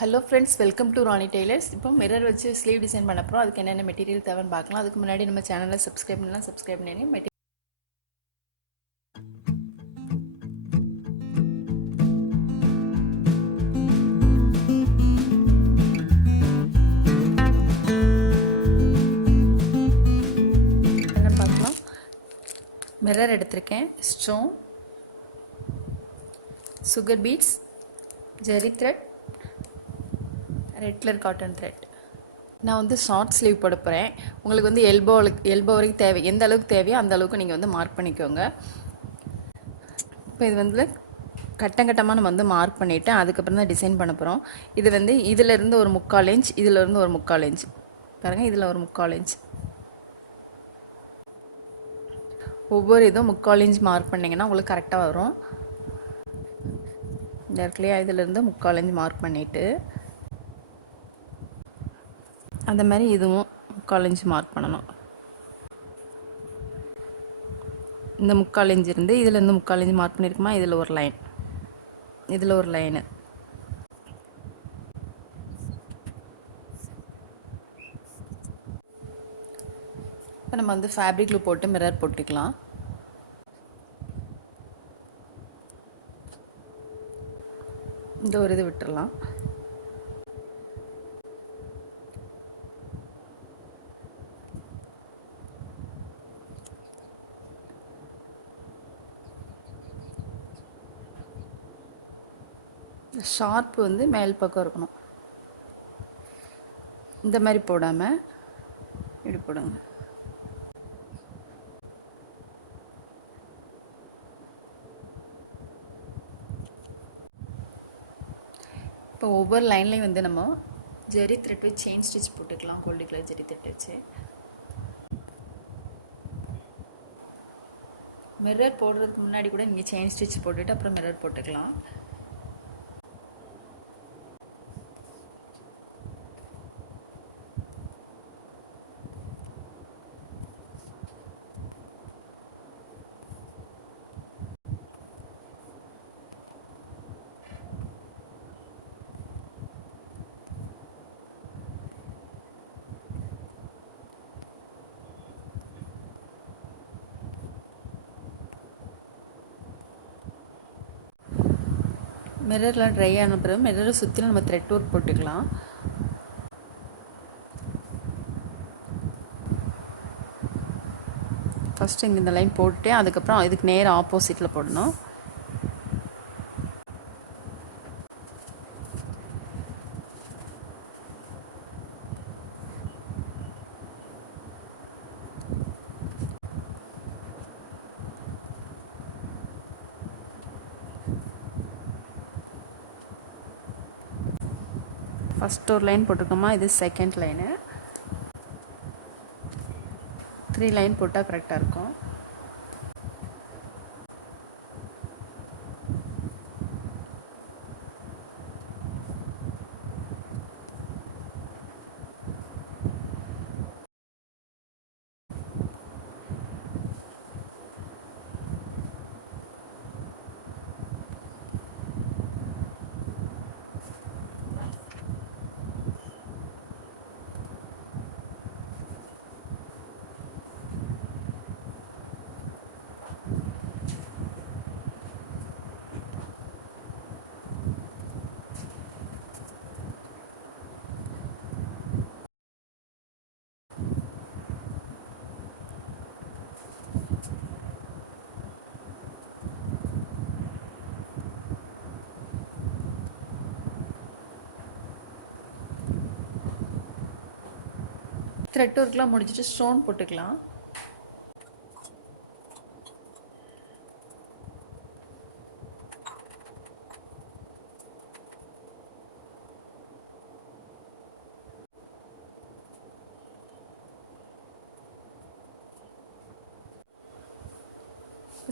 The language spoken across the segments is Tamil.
Hello friends, welcome to Rani tailors. இப்போ மிரர் வச்சு ஸ்லீவ் டிசைன் பண்ண போகிறோம். அதுக்கு என்னென்ன மெட்டீரியல் தேவைன்னு பார்க்கலாம். அதுக்கு முன்னாடி நம்ம சேனலை சப்ஸ்கிரைப் பண்ணலாம். சப்ஸ்கிரைப் பண்ணி என்ன பார்க்கலாம். மிரர் எடுத்திருக்கேன், stone, sugar beads, zari thread, red colour cotton thread. நான் வந்து ஷார்ட் ஸ்லீவ் போட போகிறேன். உங்களுக்கு வந்து எல்போ வரைக்கும் தேவை, எந்த அளவுக்கு தேவையோ அந்த அளவுக்கு நீங்கள் வந்து மார்க் பண்ணிக்கோங்க. இப்போ இது வந்து கட்டமாக நம்ம வந்து மார்க் பண்ணிவிட்டு அதுக்கப்புறம் தான் டிசைன் பண்ண போகிறோம். இது வந்து இதிலேருந்து ஒரு 3/4 இன்ச், இதிலேருந்து ஒரு 3/4 இன்ச் பாருங்கள். இதில் ஒரு 3/4 இன்ச், ஒவ்வொரு இதுவும் 3/4 இன்ச் மார்க் பண்ணிங்கன்னா உங்களுக்கு கரெக்டாக வரும். இந்த இடத்துலையே இதிலேருந்து 3/4 இன்ச் மார்க் பண்ணிவிட்டு அந்த மாதிரி இதுவும் 3/4 இன்ச் மார்க் பண்ணணும். இந்த 3/4 இன்ச் இருந்து இதிலேருந்து 3/4 இன்ச் மார்க் பண்ணியிருக்குமா, இதில் ஒரு லைன், இதில் ஒரு லைனு. இப்போ நம்ம வந்து ஃபேப்ரிக் க்ளூ போட்டு மிரர் போட்டுக்கலாம். இந்த ஒரு இது விட்டுறலாம். ஷார்ப் வந்து மேல் பக்கம் இருக்கணும். இந்த மாதிரி போடாமல் இப்படி போடுங்க. இப்போ ஒவ்வொரு லைன்லேயும் வந்து நம்ம ஜெரி த்ரெட் வச்சு செயின் ஸ்டிச் போட்டுக்கலாம். கோல்டு கலர் ஜெரி த்ரெட் வச்சு மிரர் போடுறதுக்கு முன்னாடி கூட நீங்கள் செயின் ஸ்டிச் போட்டுட்டு அப்புறம் மிரர் போட்டுக்கலாம். மிரர்லாம் ட்ரை ஆன பிறகு மிரரை சுற்றிலும் நம்ம த்ரெட் ஒர்க் போட்டுக்கலாம். ஃபஸ்ட்டு இங்கே இந்த லைன் போட்டுட்டு அதுக்கப்புறம் இதுக்கு நேர் ஆப்போசிட்டில் போடணும். ஃபஸ்ட் ஒரு லைன் போட்டிருக்கோமா, இது செகண்ட் லைனு. 3 லைன் போட்டால் கரெக்டாக இருக்கும். த்ரெட் ஒர்க்லாம் முடிச்சுட்டு ஸ்டோன் போட்டுக்கலாம்.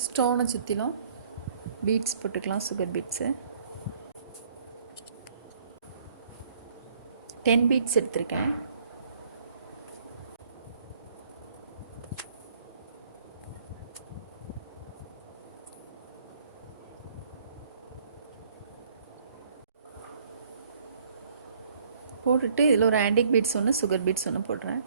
ஸ்டோனை சுற்றிலும் பீட்ஸ் போட்டுக்கலாம். சுகர் பீட்ஸு 10 பீட்ஸ் எடுத்திருக்கேன். போட்டுட்டு இதில் ஒரு ஆன்டிக் பீட்ஸ் ஒன்று, சுகர் பீட்ஸ் ஒன்று போடுறேன்.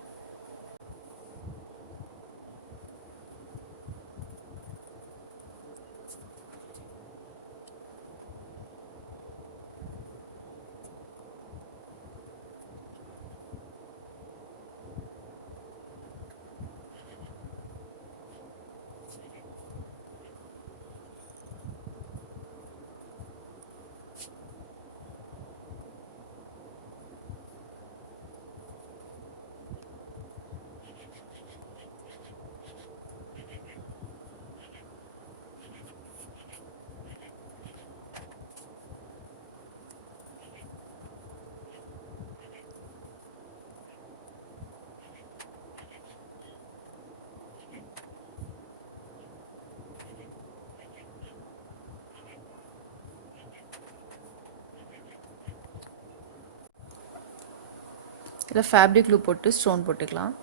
இதில் ஃபேப்ரிக் க்ளூ போட்டு ஸ்டோன் போட்டுக்கலாம்.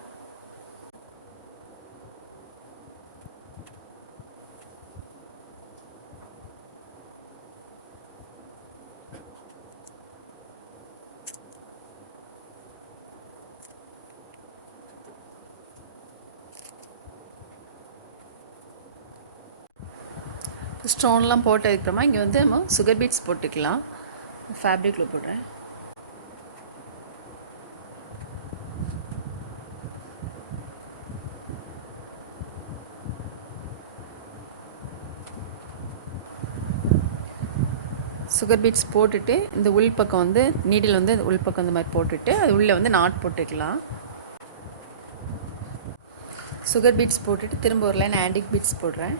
ஸ்டோன்லாம் போட்டதுக்கப்புறமா இங்கே வந்து நம்ம சுகர் பீட்ஸ் போட்டுக்கலாம். ஃபேப்ரிக் க்ளூ போடுறேன். சுகர் பீட்ஸ் போட்டுட்டு இந்த உள் பக்கம் வந்து நீடில் வந்து உள் பக்கம் இந்த மாதிரி போட்டுட்டு அது உள்ளே வந்து நாட் போட்டுக்கலாம். சுகர் பீட்ஸ் போட்டுட்டு திரும்ப ஒரு லைன் ஆன்டிக் பீட்ஸ் போடுறேன்.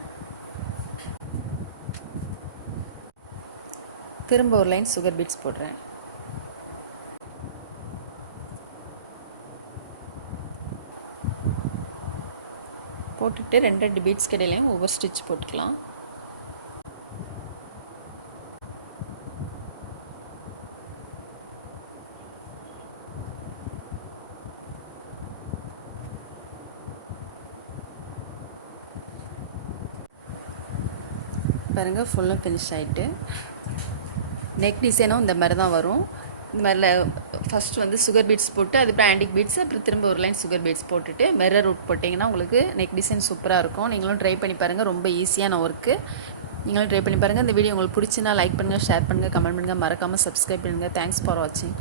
திரும்ப ஒரு லைன் சுகர் பீட்ஸ் போடுறேன். போட்டுட்டு ரெண்டு பீட்ஸ் இடையிலையும் ஒவ்வொரு ஸ்டிச் போட்டுக்கலாம். பாருங்கள், ஃபுல்லாக ஃபினிஷ் ஆகிட்டு நெக் டிசைனும் இந்த மாதிரி தான் வரும். இந்த மாதிரில ஃபஸ்ட்டு வந்து சுகர் பீட்ஸ் போட்டு அதுக்கப்புறம் ஆன்டிக் பீட்ஸ், அப்புறம் திரும்ப ஒரு லைன் சுகர் பீட்ஸ் போட்டுட்டு மிரர் ரூட் போட்டிங்கன்னா உங்களுக்கு நெக் டிசைன் சூப்பராக இருக்கும். நீங்களும் ட்ரை பண்ணி பாருங்கள். ரொம்ப ஈஸியான ஒர்க்கு. நீங்களும் ட்ரை பண்ணி பாருங்கள். இந்த வீடியோ உங்களுக்கு பிடிச்சினா லைக் பண்ணுங்கள், ஷேர் பண்ணுங்கள், கமெண்ட் பண்ணுங்கள், மறக்காமல் சப்ஸ்கிரைப் பண்ணுங்கள். தேங்க்ஸ் ஃபார் வாட்சிங்.